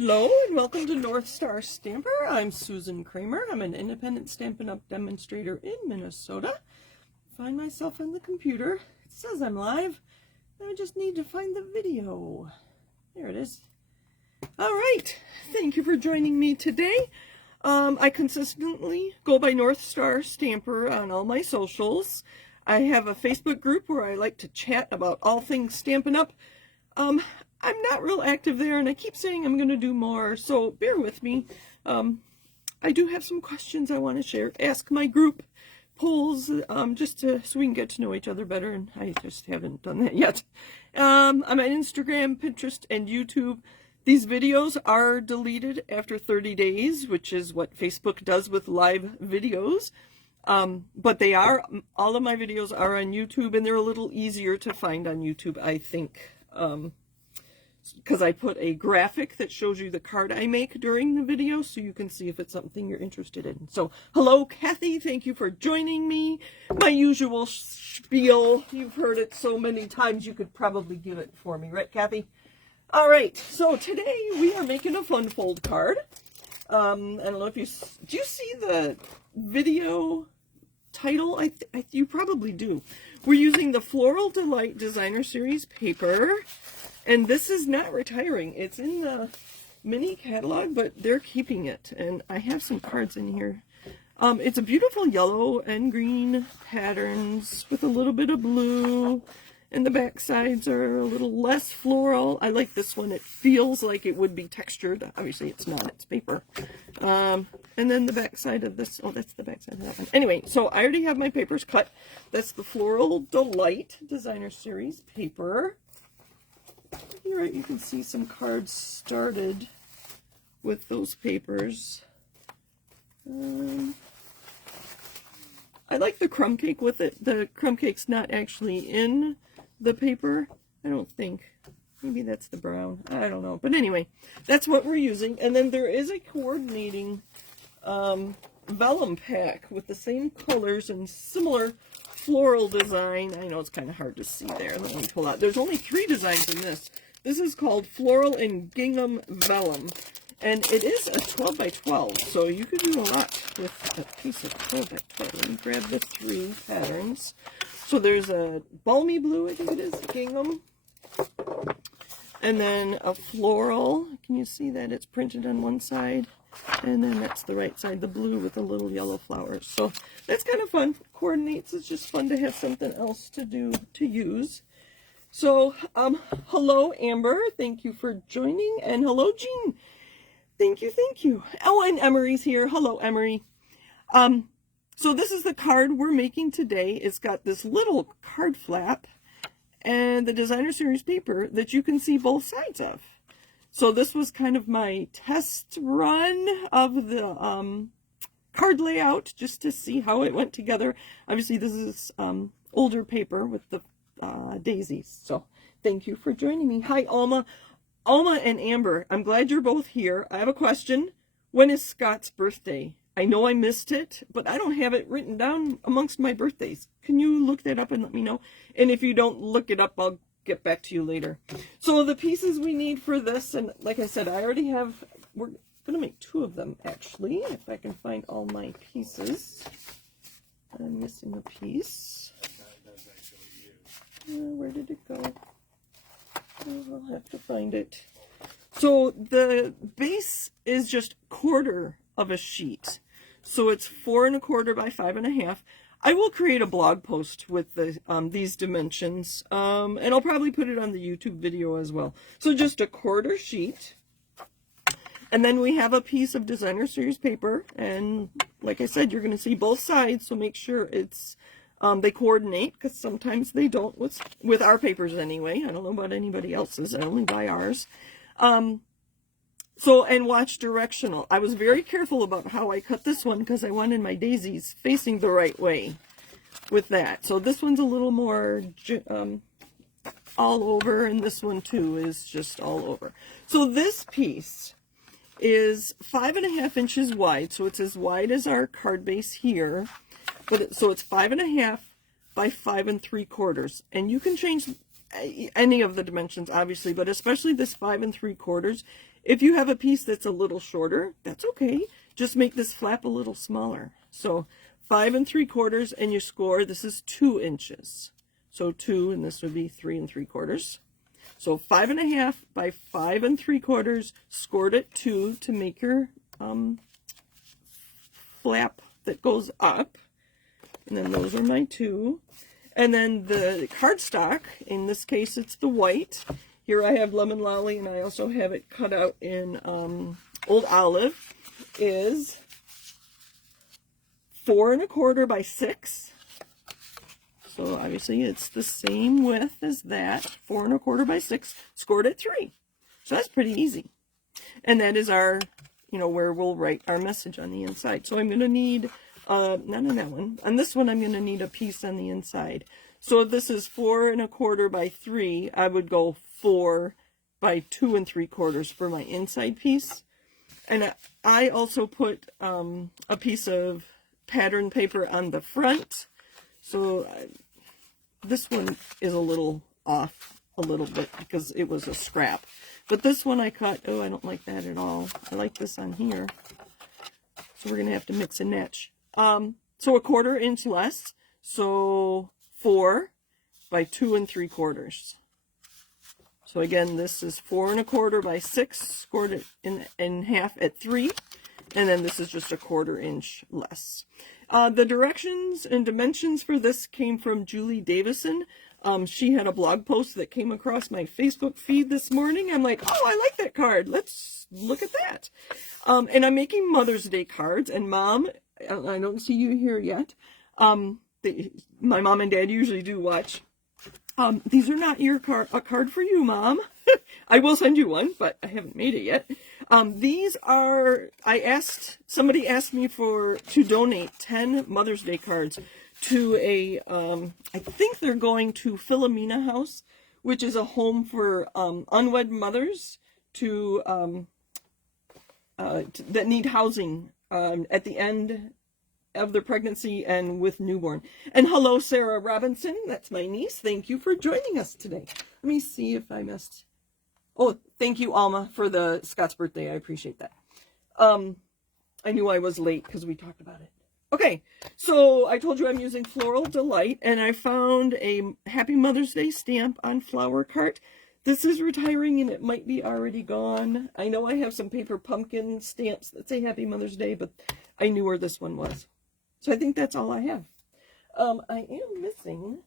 Hello and welcome to North Star Stamper. I'm Susan Kramer. I'm an independent Stampin' Up! Demonstrator in Minnesota. Find myself on the computer. It says I'm live. I just need to find the video. There it is. All right. Thank you for joining me today. I consistently go by North Star Stamper on all my socials. I have a Facebook group where I like to chat about all things Stampin' Up! I'm not real active there, and I keep saying I'm going to do more, so bear with me. I do have some questions I want to share. Ask my group polls, just so we can get to know each other better, and I just haven't done that yet. I'm on Instagram, Pinterest, and YouTube. These videos are deleted after 30 days, which is what Facebook does with live videos. But they are, all of my videos are on YouTube, and they're a little easier to find on YouTube, I think. Because I put a graphic that shows you the card I make during the video, so you can see if it's something you're interested in. So, hello, Kathy. Thank you for joining me. My usual spiel. You've heard it so many times, you could probably give it for me, right, Kathy? All right. So today we are making a fun fold card. I don't know if do you see the video title? You probably do. We're using the Floral Delight Designer Series paper. And this is not retiring. It's in the mini catalog, but they're keeping it. And I have some cards in here. It's a beautiful yellow and green patterns with a little bit of blue. And the back sides are a little less floral. I like this one. It feels like it would be textured. Obviously, it's not. It's paper. And then the back side of this. Oh, that's the back side of that one. Anyway, so I already have my papers cut. That's the Floral Delight Designer Series paper. Here you can see some cards started with those papers. I like the crumb cake with it. The crumb cake's not actually in the paper, I don't think. Maybe that's the brown. I don't know. But anyway, that's what we're using. And then there is a coordinating vellum pack with the same colors and similar floral design. I know it's kind of hard to see there. Let me pull out. There's only 3 designs in this. This is called Floral and Gingham Vellum. And it is a 12 by 12. So you could do a lot with a piece of 12 by 12. Let me grab the 3 patterns. So there's a balmy blue, I think it is, gingham. And then a floral. Can you see that? It's printed on one side. And then that's the right side, the blue with the little yellow flowers. So that's kind of fun. Coordinates. It's just fun to have something else to do, to use. So, hello, Amber. Thank you for joining. And hello, Jean. Thank you, thank you. Oh, and Emery's here. Hello, Emery. So this is the card we're making today. It's got this little card flap and the Designer Series paper that you can see both sides of. So this was kind of my test run of the card layout, just to see how it went together. Obviously, this is older paper with the daisies. So thank you for joining me. Hi, Alma. Alma and Amber, I'm glad you're both here. I have a question. When is Scott's birthday? I know I missed it, but I don't have it written down amongst my birthdays. Can you look that up and let me know? And if you don't look it up, I'll get back to you later. So the pieces we need for this, and like I said, I already have, we're going to make 2 of them actually, if I can find all my pieces. I'm missing a piece. Where did it go? I'll have to find it. So the base is just 1/4 of a sheet. So it's 4 1/4 by 5 1/2. I will create a blog post with the these dimensions, and I'll probably put it on the YouTube video as well. So just a 1/4 sheet. And then we have a piece of Designer Series paper, and like I said, you're going to see both sides, so make sure it's they coordinate, because sometimes they don't with our papers anyway. I don't know about anybody else's. I only buy ours. So, and watch directional. I was very careful about how I cut this one because I wanted my daisies facing the right way with that. So this one's a little more all over, and this one too is just all over. So this piece is 5 1/2 inches wide. So it's as wide as our card base here. But so it's 5 1/2 by 5 3/4. And you can change any of the dimensions, obviously, but especially this 5 3/4. If you have a piece that's a little shorter, that's okay. Just make this flap a little smaller. So 5 3/4, and you score, this is 2 inches. So 2, and this would be 3 3/4. So 5 1/2 by 5 3/4, scored at 2 to make your flap that goes up. And then those are my 2. And then the cardstock, in this case it's the white. Here I have Lemon Lolly, and I also have it cut out in Old Olive, is 4 1/4 by 6. So obviously it's the same width as that, 4 1/4 by 6, scored at 3. So that's pretty easy. And that is our, where we'll write our message on the inside. So I'm going to need, not on that one, on this one I'm going to need a piece on the inside. So if this is 4 1/4 by 3, I would go 4 by 2 3/4 for my inside piece. And I also put a piece of pattern paper on the front. So this one is a little off a little bit because it was a scrap. But this one I cut, oh, I don't like that at all. I like this on here. So we're going to have to mix and match. So 1/4 inch less. So 4 by 2 3/4. So again, this is 4 1/4 by 6, scored it in half at 3. And then this is just 1/4 inch less. The directions and dimensions for this came from Julie Davison. She had a blog post that came across my Facebook feed this morning. I'm like, oh, I like that card. Let's look at that. And I'm making Mother's Day cards. And Mom, I don't see you here yet. My mom and dad usually do watch. These are not your a card for you, Mom. I will send you one, but I haven't made it yet. These are, somebody asked me to donate 10 Mother's Day cards to a, I think they're going to Philomena House, which is a home for unwed mothers that need housing at the end of their pregnancy and with newborn. And hello, Sarah Robinson. That's my niece. Thank you for joining us today. Let me see if I missed. Oh, thank you, Alma, for the Scott's birthday. I appreciate that. I knew I was late because we talked about it. Okay, so I told you I'm using Floral Delight, and I found a Happy Mother's Day stamp on Flower Cart. This is retiring, and it might be already gone. I know I have some paper pumpkin stamps that say Happy Mother's Day, but I knew where this one was. So I think that's all I have. I am missing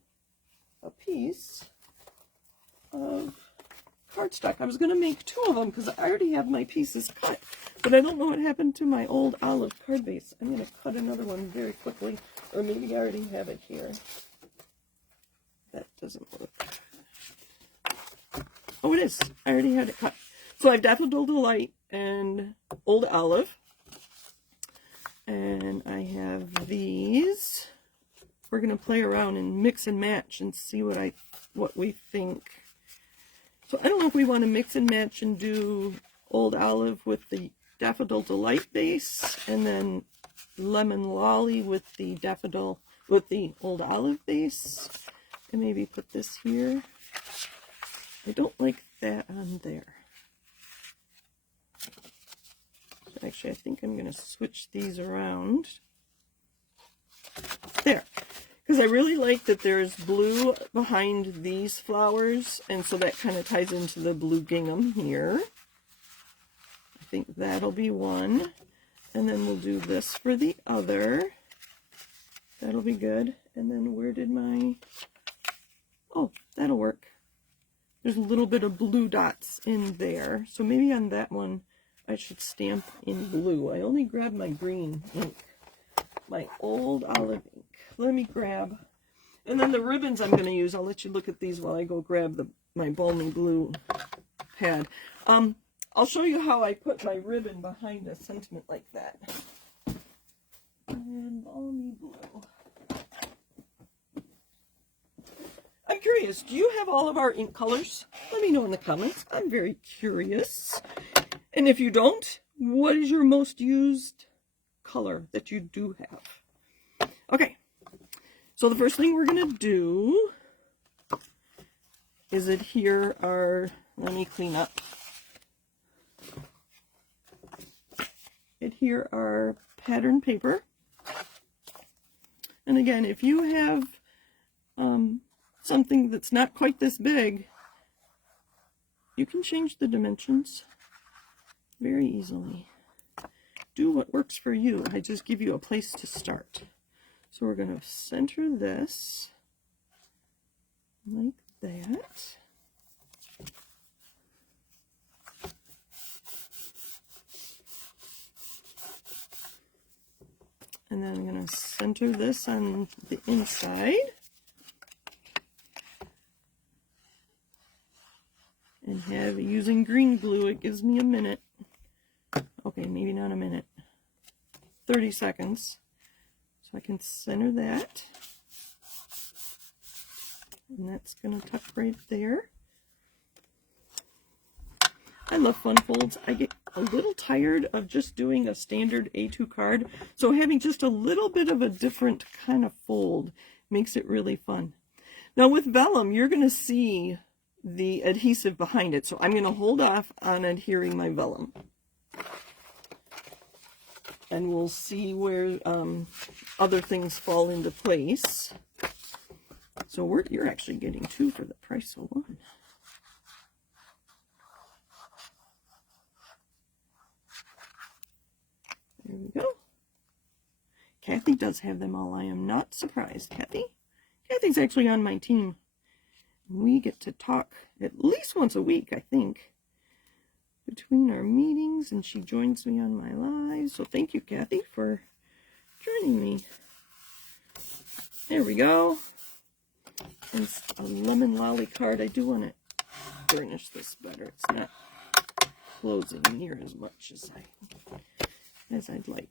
a piece of cardstock. I was going to make 2 of them because I already have my pieces cut, but I don't know what happened to my old olive card base. I'm going to cut another one very quickly, or maybe I already have it here. That doesn't work. Oh, it is. I already had it cut. So I have Daffodil Delight and Old Olive. And I have these. We're going to play around and mix and match and see what we think. So I don't know if we want to mix and match and do Old Olive with the Daffodil Delight base, and then Lemon Lolly with the Old Olive base, and maybe put this here. I don't like that on there. So actually, I think I'm going to switch these around. There. Because I really like that there's blue behind these flowers, and so that kind of ties into the blue gingham here. I think that'll be one. And then we'll do this for the other. That'll be good. And then where did my... Oh, that'll work. There's a little bit of blue dots in there. So maybe on that one, I should stamp in blue. I only grabbed my green ink. My Old Olive ink. Let me grab, and then the ribbons I'm going to use, I'll let you look at these while I go grab my balmy blue pad. I'll show you how I put my ribbon behind a sentiment like that. And balmy blue. I'm curious, do you have all of our ink colors? Let me know in the comments. I'm very curious. And if you don't, what is your most used color that you do have? Okay. So the first thing we're going to do is adhere our, let me clean up, adhere our pattern paper. And again, if you have something that's not quite this big, you can change the dimensions very easily. Do what works for you. I just give you a place to start. So we're going to center this like that. And then I'm going to center this on the inside. And have, using green glue, it gives me a minute. Okay, maybe not a minute. 30 seconds. So I can center that. And that's going to tuck right there. I love fun folds. I get a little tired of just doing a standard A2 card, so having just a little bit of a different kind of fold makes it really fun. Now with vellum, you're going to see the adhesive behind it, so I'm going to hold off on adhering my vellum. And we'll see where other things fall into place. So you're actually getting 2 for the price of 1. There we go. Kathy does have them all. I am not surprised. Kathy's actually on my team. We get to talk at least once a week, I think, between our meetings, and she joins me on my lives. So thank you, Kathy, for joining me. There we go. And a lemon lolly card. I do want to burnish this better. It's not closing near as much as I'd like.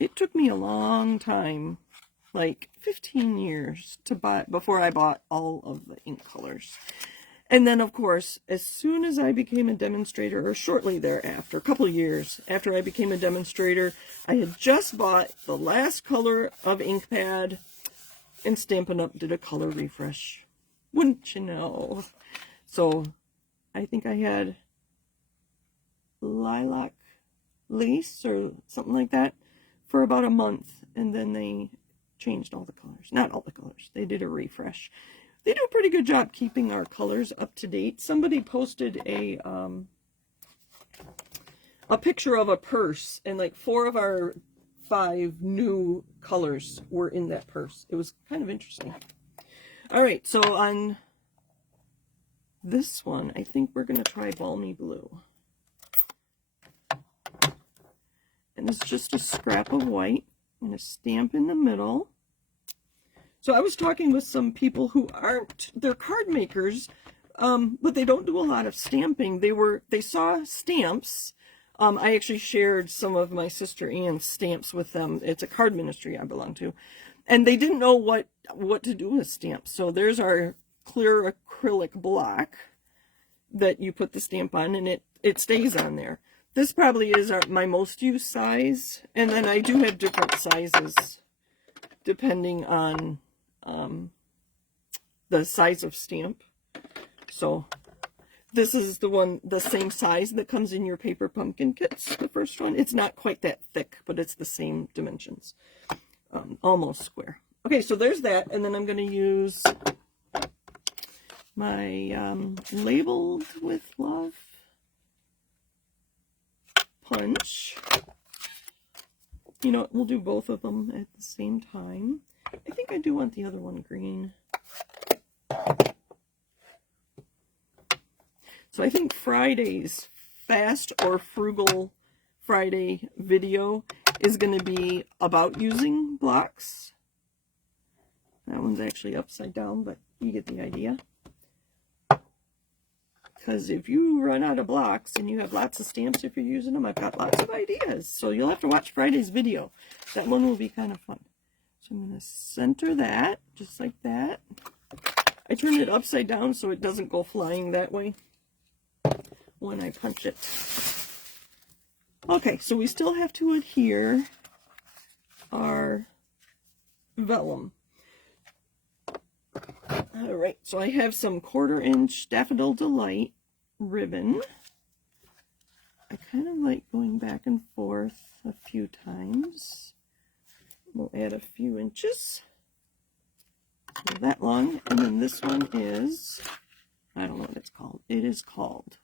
It took me a long time, like 15 years, to buy before I bought all of the ink colors. And then, of course, as soon as I became a demonstrator, or shortly thereafter, a couple of years after I became a demonstrator, I had just bought the last color of ink pad, and Stampin' Up! Did a color refresh. Wouldn't you know? So I think I had lilac lace or something like that for about a month, and then they changed all the colors. Not all the colors. They did a refresh. They do a pretty good job keeping our colors up to date. Somebody posted a picture of a purse, and like 4 of our 5 new colors were in that purse. It was kind of interesting. All right, so on this one, I think we're going to try Balmy Blue. And it's just a scrap of white and a stamp in the middle. So I was talking with some people who they're card makers, but they don't do a lot of stamping. They saw stamps. I actually shared some of my sister Ann's stamps with them. It's a card ministry I belong to. And they didn't know what to do with stamps. So there's our clear acrylic block that you put the stamp on, and it stays on there. This probably is my most used size, and then I do have different sizes depending on the size of stamp. So this is the same size that comes in your paper pumpkin kits, the first one. It's not quite that thick, but it's the same dimensions, almost square. Okay, so there's that, and then I'm going to use my Labeled with Love punch. You know what, we'll do both of them at the same time. I think I do want the other one green. So I think Friday's Fast or Frugal Friday video is going to be about using blocks. That one's actually upside down, but you get the idea. Because if you run out of blocks and you have lots of stamps if you're using them, I've got lots of ideas. So you'll have to watch Friday's video. That one will be kind of fun. So I'm going to center that, just like that. I turn it upside down so it doesn't go flying that way when I punch it. Okay, so we still have to adhere our vellum. All right, so I have some 1/4" Daffodil Delight ribbon. I kind of like going back and forth a few times. We'll add a few inches. That long. And then this one is, I don't know what it's called. It is called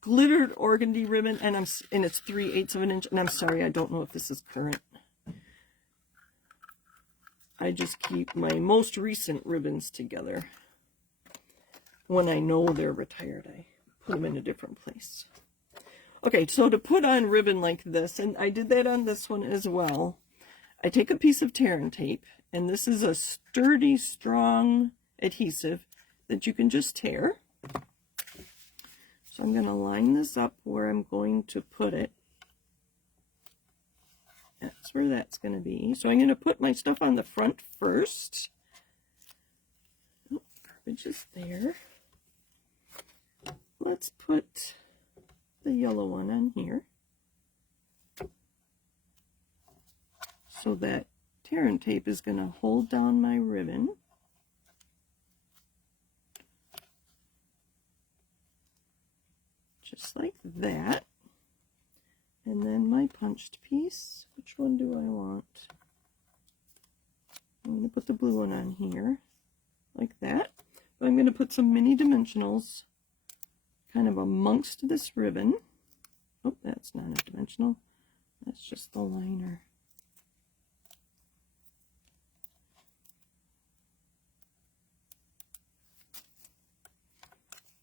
Glittered Organdy Ribbon, and it's 3/8 of an inch. And I'm sorry, I don't know if this is current. I just keep my most recent ribbons together. When I know they're retired, I put them in a different place. Okay, so to put on ribbon like this, and I did that on this one as well, I take a piece of tear and tape, and this is a sturdy, strong adhesive that you can just tear. So I'm going to line this up where I'm going to put it. That's where that's going to be. So I'm going to put my stuff on the front first. Oh, garbage is there. Let's put the yellow one on here. So that tear and tape is going to hold down my ribbon. Just like that. And then my punched piece, which one do I want? I'm going to put the blue one on here, like that. But I'm going to put some mini dimensionals kind of amongst this ribbon. Oh, that's not a dimensional. That's just the liner.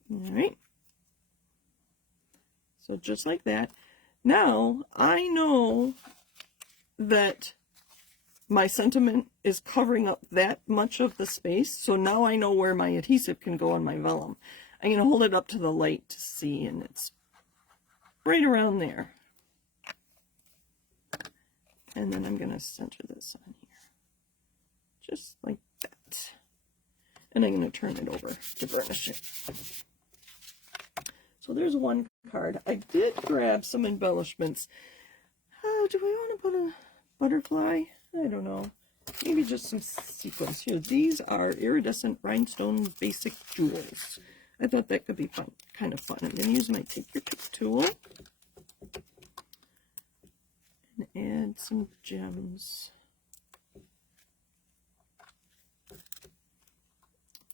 All right. So just like that. Now, I know that my sentiment is covering up that much of the space, so now I know where my adhesive can go on my vellum. I'm going to hold it up to the light to see, and it's right around there. And then I'm going to center this on here, just like that. And I'm going to turn it over to burnish it. So there's one card. I did grab some embellishments. Oh, do I want to put a butterfly? I don't know. Maybe just some sequins. Here, these are iridescent rhinestone basic jewels. I thought that could be fun, kind of fun. I'm going to use my Take Your Pick tool and add some gems.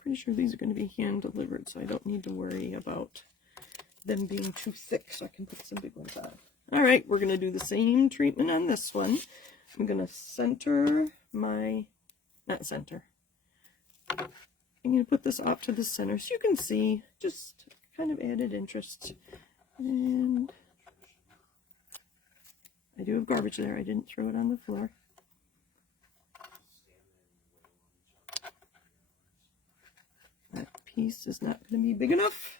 Pretty sure these are going to be hand delivered, so I don't need to worry about them being too thick, so I can put some big ones on. All right, we're going to do the same treatment on this one. I'm going to center my, not center. I'm going to put this off to the center so you can see, just kind of added interest. And I do have garbage there. I didn't throw it on the floor. That piece is not going to be big enough.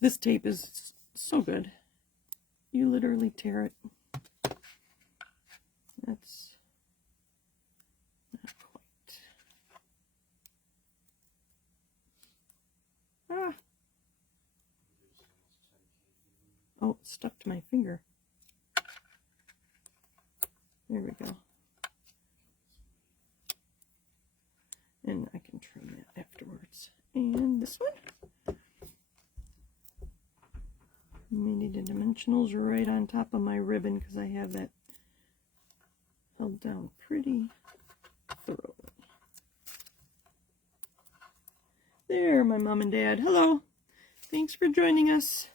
This tape is so good. You literally tear it. That's not quite. Ah. Oh, it stuck to my finger. There we go. And I can trim that afterwards. And this one. Mini dimensionals right on top of my ribbon because I have that held down pretty thoroughly. There, my mom and dad. Hello. Thanks for joining us.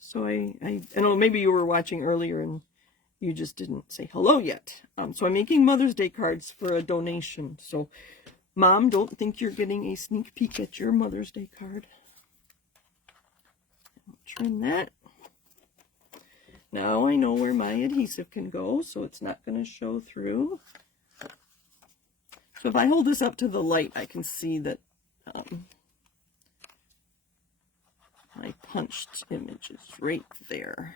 So I know maybe you were watching earlier and you just didn't say hello yet. So I'm making Mother's Day cards for a donation. So Mom, don't think you're getting a sneak peek at your Mother's Day card. Trim that. Now I know where my adhesive can go, so it's not going to show through. So if I hold this up to the light, I can see that my punched image is right there.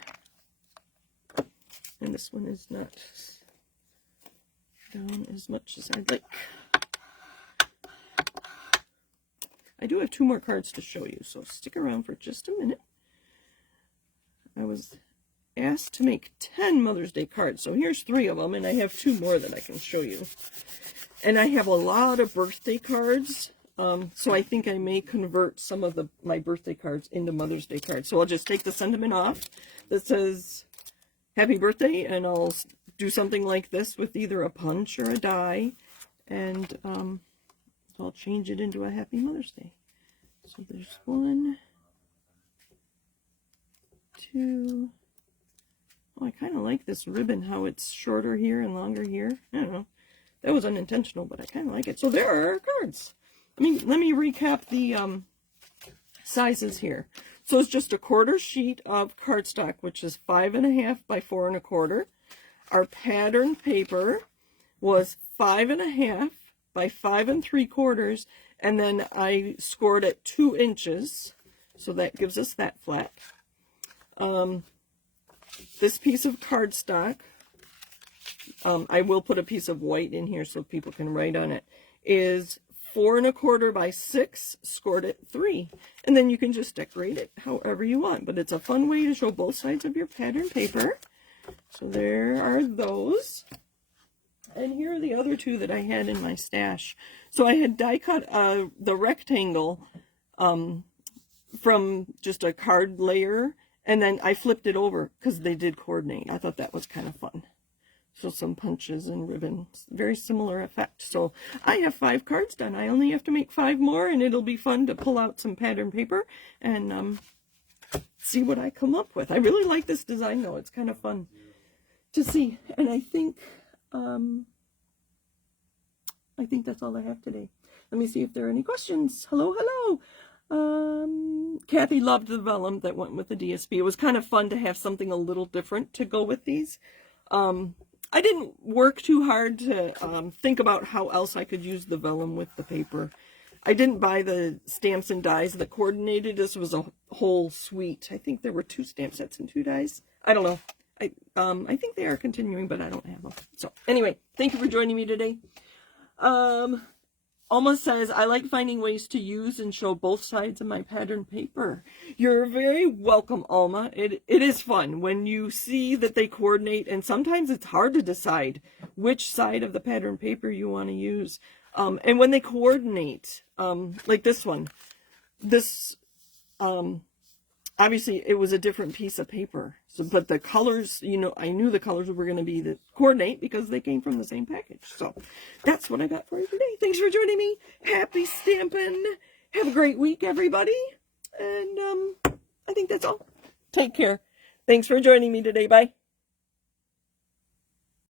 And this one is not down as much as I'd like. I do have 2 more cards to show you, so stick around for just a minute. I was asked to make 10 Mother's Day cards, so here's 3 of them, and I have 2 more that I can show you. And I have a lot of birthday cards. So I think I may convert some of my birthday cards into Mother's Day cards. So I'll just take the sentiment off that says happy birthday, and I'll do something like this with either a punch or a die, and I'll change it into a happy Mother's Day. So there's 1, 2. Oh, I kind of like this ribbon, how it's shorter here and longer here. I don't know. That was unintentional, but I kind of like it. So there are our cards. Let me recap the sizes here. So it's just a 1/4 sheet of cardstock, which is 5.5 by 4 1/4. Our pattern paper was 5.5 by 5 3/4, and then I scored at 2 inches, so that gives us that flat. This piece of cardstock, I will put a piece of white in here so people can write on it, is 4 1/4 by 6, scored at 3. And then you can just decorate it however you want. But it's a fun way to show both sides of your pattern paper. So there are those. And here are the other 2 that I had in my stash. So I had die cut the rectangle from just a card layer. And then I flipped it over because they did coordinate. I thought that was kind of fun. So some punches and ribbons, very similar effect. So I have 5 cards done. I only have to make 5 more, and it'll be fun to pull out some pattern paper and see what I come up with. I really like this design, though. It's kind of fun to see. And I think that's all I have today. Let me see if there are any questions. Hello, hello. Kathy loved the vellum that went with the DSP. It was kind of fun to have something a little different to go with these. I didn't work too hard to think about how else I could use the vellum with the paper. I didn't buy the stamps and dies that coordinated. This was a whole suite. I think there were 2 stamp sets and 2 dies. I don't know. I think they are continuing, but I don't have them. So anyway, thank you for joining me today. Alma says, I like finding ways to use and show both sides of my pattern paper. You're very welcome, Alma. It is fun when you see that they coordinate, and sometimes it's hard to decide which side of the pattern paper you want to use. And when they coordinate, like this one, obviously it was a different piece of paper. So, but the colors, I knew the colors were going to be the coordinate because they came from the same package. So that's what I got for you today. Thanks for joining me. Happy stamping. Have a great week, everybody. And I think that's all. Take care. Thanks for joining me today. Bye.